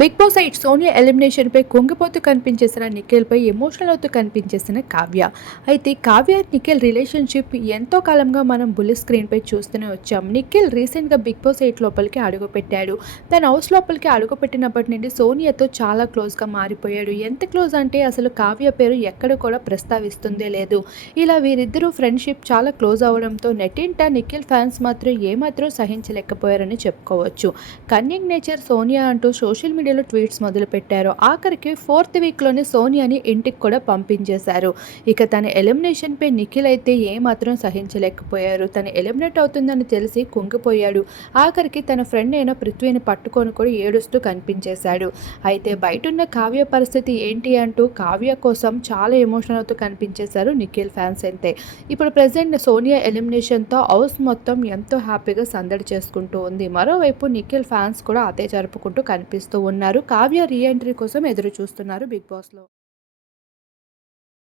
Bigg Boss eight Sonia elimination పై కుంగిపోతూ కనిపించేసిన నిఖిల్ పై ఎమోషనల్ అవుతూ కనిపించేసిన కావ్య. అయితే కావ్య నిఖిల్ రిలేషన్షిప్ ఎంతో కాలంగా మనం బుల్లి స్క్రీన్ పై చూస్తూనే వచ్చాం. నిఖిల్ రీసెంట్గా బిగ్ బాస్ ఎయిట్ లోపలికి అడుగుపెట్టాడు. తన హౌస్ లోపలికి అడుగుపెట్టినప్పటి నుండి సోనియాతో చాలా క్లోజ్గా మారిపోయాడు. ఎంత క్లోజ్ అంటే అసలు కావ్య పేరు ఎక్కడ కూడా ప్రస్తావిస్తుందే లేదు. ఇలా వీరిద్దరూ ఫ్రెండ్షిప్ చాలా క్లోజ్ అవడంతో నెటింట నిఖిల్ ఫ్యాన్స్ మాత్రం ఏమాత్రం సహించలేకపోయారని చెప్పుకోవచ్చు. కన్నింగ్ నేచర్ సోనియా అంటూ సోషల్ మీడియా మీడియాలో ట్వీట్స్ మొదలుపెట్టారు. ఆఖరికి ఫోర్త్ వీక్లోనే సోనియాని ఇంటికి కూడా పంపించేశారు. ఇక తన ఎలిమినేషన్పై నిఖిల్ అయితే ఏమాత్రం సహించలేకపోయారు. తను ఎలిమినేట్ అవుతుందని తెలిసి కుంగిపోయాడు. ఆఖరికి తన ఫ్రెండ్ అయిన పృథ్వీని పట్టుకొని కూడా ఏడుస్తూ కనిపించేశాడు. అయితే బయటున్న కావ్య పరిస్థితి ఏంటి అంటూ కావ్య కోసం చాలా ఎమోషనల్ అవుతూ కనిపించేశారు నిఖిల్ ఫ్యాన్స్ అయితే. ఇప్పుడు ప్రజెంట్ సోనియా ఎలిమినేషన్తో హౌస్ మొత్తం ఎంతో హ్యాపీగా సందడి చేసుకుంటూ ఉంది. మరోవైపు నిఖిల్ ఫ్యాన్స్ కూడా అదే జరుపుకుంటూ కనిపిస్తూ ఉన్నారు. కావ్య రీ ఎంట్రీ కోసం ఎదురు చూస్తున్నారు బిగ్ బాస్లో.